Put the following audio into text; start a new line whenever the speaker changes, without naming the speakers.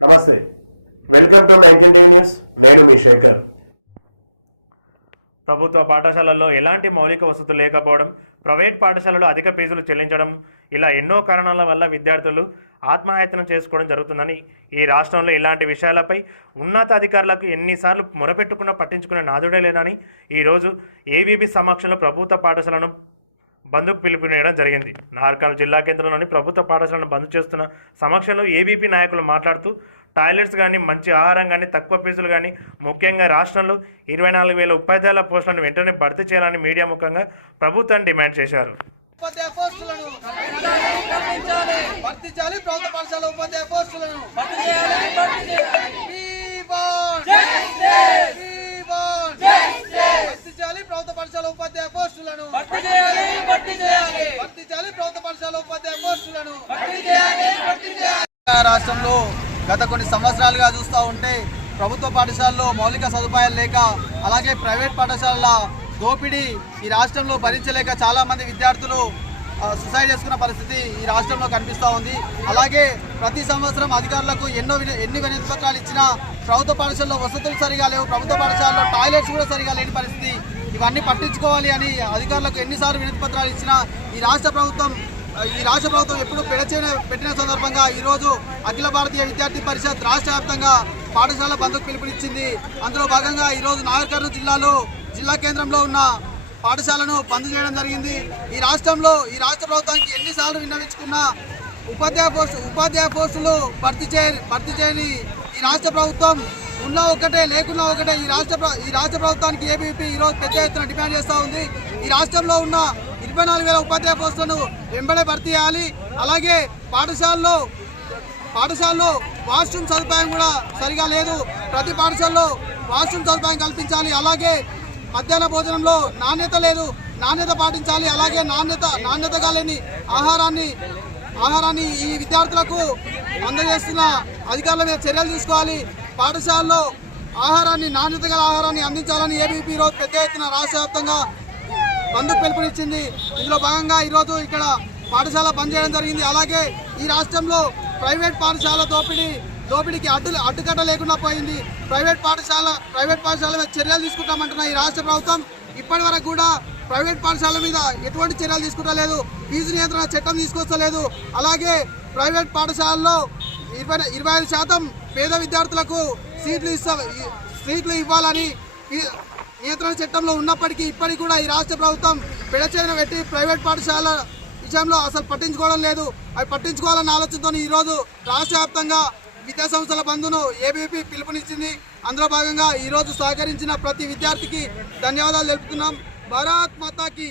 నమస్తే. Welcome to news నేను మీ శేఖర్. ప్రభుత్వ పాఠశాలల్లో ఎలాంటి మౌలిక వసతులు లేకపోవడం ప్రైవేట్ పాఠశాలలో అధిక ఫీజులు చెల్లించడం ఇలా ఎన్నో కారణాల వల్ల విద్యార్థులు ఆత్మహత్యను చేసుకోవడం జరుగుతుందని ఈ రాష్ట్రంలో ఇలాంటి విషయాలపై ఉన్నతాధికారులకు ఎన్నిసార్లు మొరపెట్టుకున్న పట్టించుకునే నాదుడే లేనని ఈరోజు ఏవీబీ సమక్షంలో ప్రభుత్వ పాఠశాలను బంద్కు పిలుపునియడం జరిగింది. నార్కల్ జిల్లా కేంద్రంలోని ప్రభుత్వ పాఠశాలను బంద్ చేస్తున్న సమక్షంలో ఏబీపీ నాయకులు మాట్లాడుతూ టాయిలెట్స్ కానీ మంచి ఆహారం కానీ తక్కువ ఫీజులు కానీ ముఖ్యంగా రాష్ట్రంలో ఇరవై నాలుగు వేల ఉపాధ్యాయుల పోస్టులను వెంటనే భర్తీ చేయాలని మీడియా ముఖంగా ప్రభుత్వాన్ని డిమాండ్ చేశారు.
ఉపాధ్యాయ పోస్టులను భర్తీ చేయాలి. ప్రభుత్వ పాఠశాల ఉపాధ్యాయ పోస్టులను. We want- We want- భర్తీ చేయాలి. ప్రభుత్వ పాఠశాల ఉపాధ్యాయ పోస్టులను. భర్తీ చేయాలి. ప్రభుత్వ పాఠశాల ఉపాధ్యాయ పోస్టులను. రాష్ట్రంలో గత కొన్ని సంవత్సరాలుగా చూస్తూ ఉంటే ప్రభుత్వ పాఠశాలలో మౌలిక సదుపాయాలు లేక అలాగే ప్రైవేట్ పాఠశాలల దోపిడీ ఈ రాష్ట్రంలో భరించలేక చాలా మంది విద్యార్థులు సుసైడ్ చేసుకున్న పరిస్థితి ఈ రాష్ట్రంలో కనిపిస్తూ ఉంది. అలాగే ప్రతి సంవత్సరం అధికారులకు ఎన్నో విన- ఎన్ని వినతి పత్రాలు ఇచ్చినా ప్రభుత్వ పాఠశాలలో వసతులు సరిగా లేవు ప్రభుత్వ పాఠశాలలో టాయిలెట్స్ కూడా సరిగా లేని పరిస్థితి. ఇవన్నీ పట్టించుకోవాలి అని అధికారులకు ఎన్నిసార్లు వినతి పత్రాలు ఇచ్చినా ఈ రాష్ట్ర ప్రభుత్వం ఈ రాష్ట్ర ప్రభుత్వం ఎప్పుడు పెడచిన పెట్టిన సందర్భంగా ఈరోజు అఖిల భారతీయ విద్యార్థి పరిషత్ రాష్ట్ర వ్యాప్తంగా పాఠశాల బంధుకు పిలుపునిచ్చింది. అందులో భాగంగా ఈరోజు నాగర్ కర్నూలు జిల్లాలో జిల్లా కేంద్రంలో ఉన్న పాఠశాలను బంద్ చేయడం జరిగింది. ఈ రాష్ట్రంలో ఈ రాష్ట్ర ప్రభుత్వానికి ఎన్నిసార్లు విన్నవించుకున్నా ఉపాధ్యాయ పోస్టు ఉపాధ్యాయ పోస్టులు భర్తీ చేయ భర్తీ చేయని ఈ రాష్ట్ర ప్రభుత్వం ఉన్నా ఒకటే లేకున్నా ఒకటే ఈ రాష్ట్ర ఈ రాష్ట్ర ప్రభుత్వానికి ఏబీపీ ఈరోజు పెద్ద ఎత్తున డిమాండ్ చేస్తూ ఉంది. ఈ రాష్ట్రంలో ఉన్న ఇరవై నాలుగు వేల ఉపాధ్యాయ పోస్టులను వెంబడే భర్తీ చేయాలి. అలాగే పాఠశాలలో పాఠశాలలో వాష్రూమ్ సదుపాయం కూడా సరిగా లేదు. ప్రతి పాఠశాలలో వాష్రూమ్ సదుపాయం కల్పించాలి. అలాగే మధ్యాహ్న భోజనంలో నాణ్యత లేదు. నాణ్యత పాటించాలి. అలాగే నాణ్యత నాణ్యతగా లేని ఆహారాన్ని ఆహారాన్ని ఈ విద్యార్థులకు అందజేస్తున్న అధికారుల మీద చర్యలు తీసుకోవాలి. పాఠశాలలో ఆహారాన్ని నాణ్యత గల ఆహారాన్ని అందించాలని ఏబీపీ రోజు పెద్ద ఎత్తున రాష్ట్ర వ్యాప్తంగా బంద్ పిలుపునిచ్చింది. ఇందులో భాగంగా ఈరోజు ఇక్కడ పాఠశాల బంద్ చేయడం జరిగింది. అలాగే ఈ రాష్ట్రంలో ప్రైవేట్ పాఠశాల దోపిడీ దోపిడీకి అడ్డు అడ్డుకట్ట లేకుండా పోయింది. ప్రైవేట్ పాఠశాల ప్రైవేట్ పాఠశాల మీద చర్యలు తీసుకుంటామంటున్న ఈ రాష్ట్ర ప్రభుత్వం. ఇప్పటి వరకు కూడా ప్రైవేట్ పాఠశాల మీద ఎటువంటి చర్యలు తీసుకుంటలేదు. ఫీజు నియంత్రణ చట్టం తీసుకొస్తలేదు. అలాగే ప్రైవేట్ పాఠశాలలో ఇరవై ఇరవై ఐదు శాతం పేద విద్యార్థులకు సీట్లు ఇస్తా సీట్లు ఇవ్వాలని నియంత్రణ చట్టంలో ఉన్నప్పటికీ ఇప్పటికి కూడా ఈ రాష్ట్ర ప్రభుత్వం పెడచేదన పెట్టి ప్రైవేట్ పాఠశాల విషయంలో అసలు పట్టించుకోవడం లేదు. అవి పట్టించుకోవాలన్న ఆలోచనతో ఈరోజు రాష్ట్ర వ్యాప్తంగా విద్యా సంస్థల బంధును ఏబీపీ పిలుపునిచ్చింది. అందులో భాగంగా ఈరోజు సహకరించిన ప్రతి విద్యార్థికి ధన్యవాదాలు తెలుపుతున్నాం. భారత్ మాతాకి